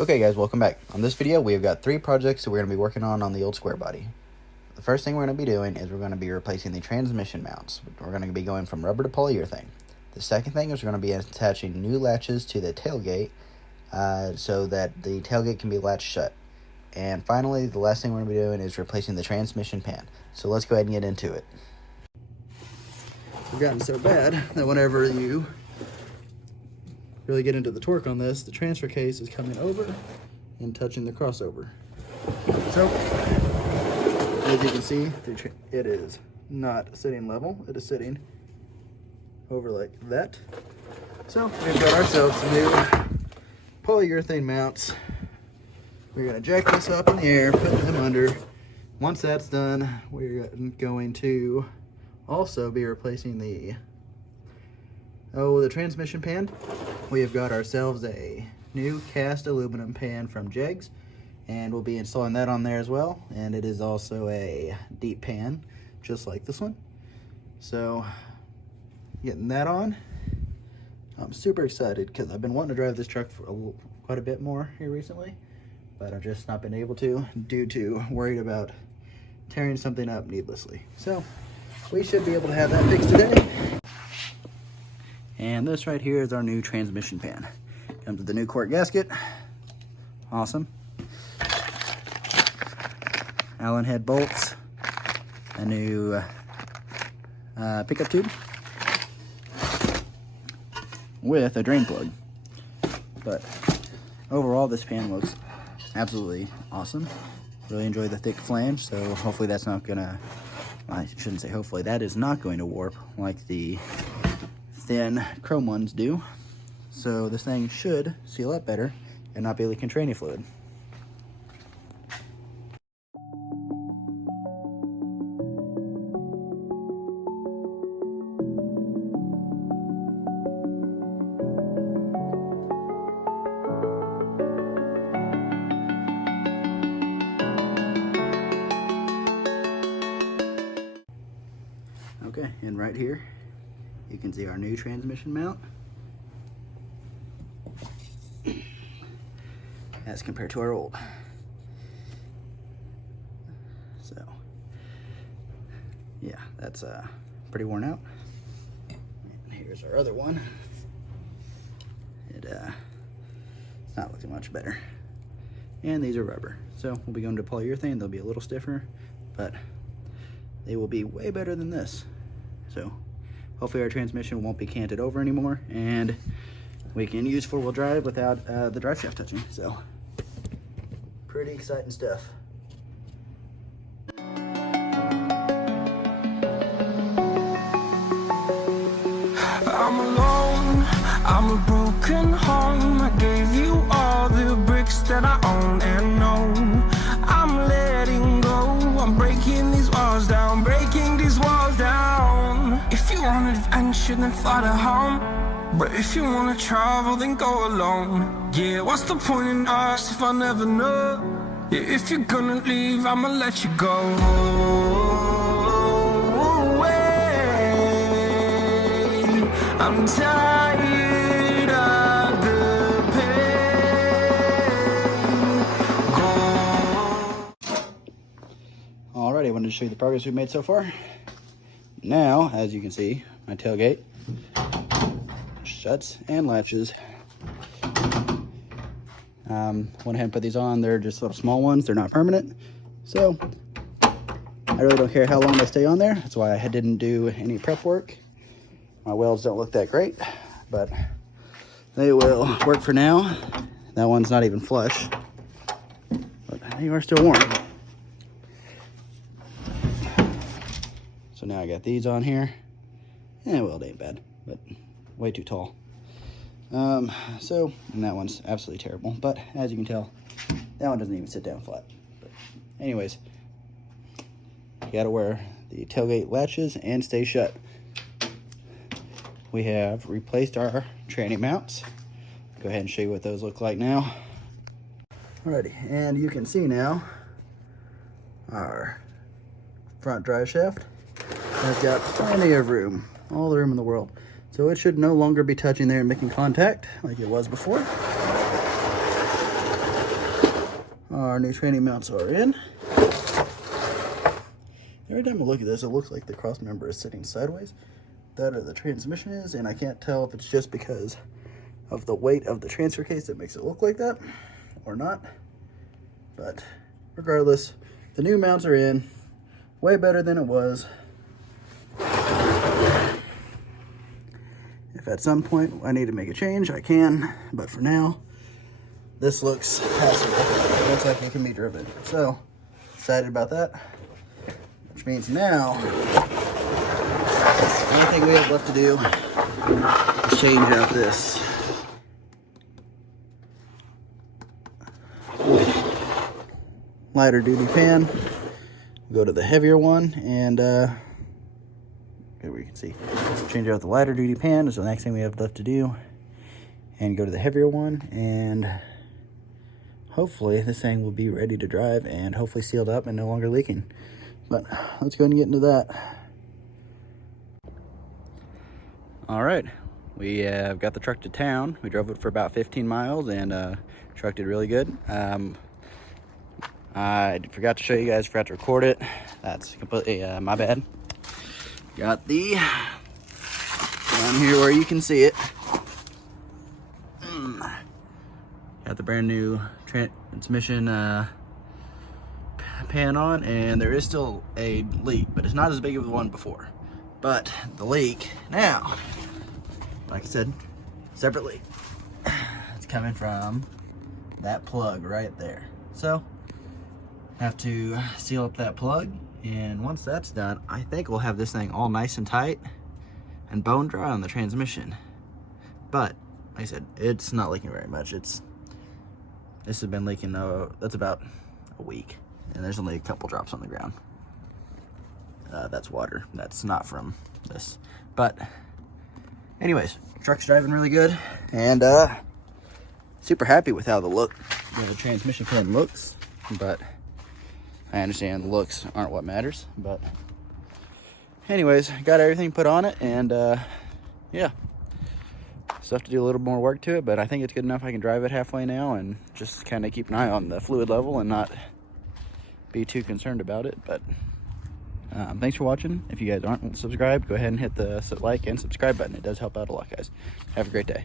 Okay guys, welcome back. On this video, we've got 3 projects that we're going to be working on the old Squarebody. The first thing we're going to be doing is we're going to be replacing the transmission mounts. We're going to be going from rubber to polyurethane. The second thing is we're going to be attaching new latches to the tailgate so that the tailgate can be latched shut. And finally, the last thing we're going to be doing is replacing the transmission pan. So let's go ahead and get into it. It's gotten so bad that whenever you really get into the torque on this, the transfer case is coming over and touching the crossover. So, as you can see, it is not sitting level. It is sitting over like that. So, we've got ourselves some new polyurethane mounts. We're going to jack this up in the air, put them under. Once that's done, we're going to also be replacing the transmission pan. We have got ourselves a new cast aluminum pan from Jegs, and we'll be installing that on there as well. And it is also a deep pan, just like this one. So, getting that on. I'm super excited because I've been wanting to drive this truck for quite a bit more here recently, but I've just not been able to due to worried about tearing something up needlessly. So, we should be able to have that fixed today. And this right here is our new transmission pan. Comes with the new quart gasket. Awesome. Allen head bolts. A new pickup tube. With a drain plug. But overall, this pan looks absolutely awesome. Really enjoy the thick flange, so hopefully that's not gonna, I shouldn't say hopefully, that is not going to warp like the thin chrome ones do. So this thing should seal up better and not be leaking tranny fluid. Okay, and right here you can see our new transmission mount as compared to our old. So, yeah, that's pretty worn out. And here's our other one. It's not looking much better. And these are rubber. So we'll be going to polyurethane. They'll be a little stiffer, but they will be way better than this. So hopefully our transmission won't be canted over anymore, and we can use 4-wheel drive without the drive shaft touching. So, pretty exciting stuff. I'm alone, I'm a broken home. I gave you all the bricks that I own and know. I'm letting go, I'm breaking these walls down, breaking these walls down. If you want adventure, then fly to home. But if you wanna travel, then go alone. Yeah, what's the point in us if I never know? Yeah, if you're gonna leave, I'ma let you go. Away. I'm tired of the pain. Go. Alrighty, I wanted to show you the progress we've made so far. Now, as you can see, my tailgate shuts and latches. Went ahead and put these on. They're just little small ones. They're not permanent. So I really don't care how long they stay on there. That's why I didn't do any prep work. My welds don't look that great, but they will work for now. That one's not even flush, but they are still warm. So now I got these on here. Well, it ain't bad, but way too tall. And that one's absolutely terrible. But as you can tell, that one doesn't even sit down flat. But anyways, you gotta wear the tailgate latches and stay shut. We have replaced our tranny mounts. Go ahead and show you what those look like now. Alrighty, and you can see now our front drive shaft has got plenty of room, all the room in the world. So it should no longer be touching there and making contact like it was before. our new training mounts are in. Every time I look at this, it looks like the cross member is sitting sideways. That or the transmission is, and I can't tell if it's just because of the weight of the transfer case that makes it look like that or not. But regardless, the new mounts are in. Way better than it was. If at some point I need to make a change, I can. But for now, this looks passable. It looks like it can be driven. So, excited about that. Which means now, the only thing we have left to do is change out this lighter duty pan. Go to the heavier one, and here we can see, change out the lighter duty pan is the next thing we have left to do, and go to the heavier one, and hopefully this thing will be ready to drive and hopefully sealed up and no longer leaking. But let's go ahead and get into that. All right, we have got the truck to town. We drove it for about 15 miles, and truck did really good. I forgot to show you guys, forgot to record it. That's completely my bad. Got the down here where you can see it. Got the brand new transmission pan on, and there is still a leak, but it's not as big of the one before. But the leak now, like I said, separate leak. It's coming from that plug right there. So have to seal up that plug, and once that's done, I think we'll have this thing all nice and tight and bone dry on the transmission. But like I said, it's not leaking very much. This has been leaking, that's about a week, and there's only a couple drops on the ground. That's water. That's not from this. But anyways, truck's driving really good, and super happy with how the transmission pan looks. But I understand the looks aren't what matters. But anyways, got everything put on it, and yeah, still have to do a little more work to it, but I think it's good enough I can drive it halfway now and just kind of keep an eye on the fluid level and not be too concerned about it. But thanks for watching. If you guys aren't subscribed, go ahead and hit the like and subscribe button. It does help out a lot, guys. Have a great day.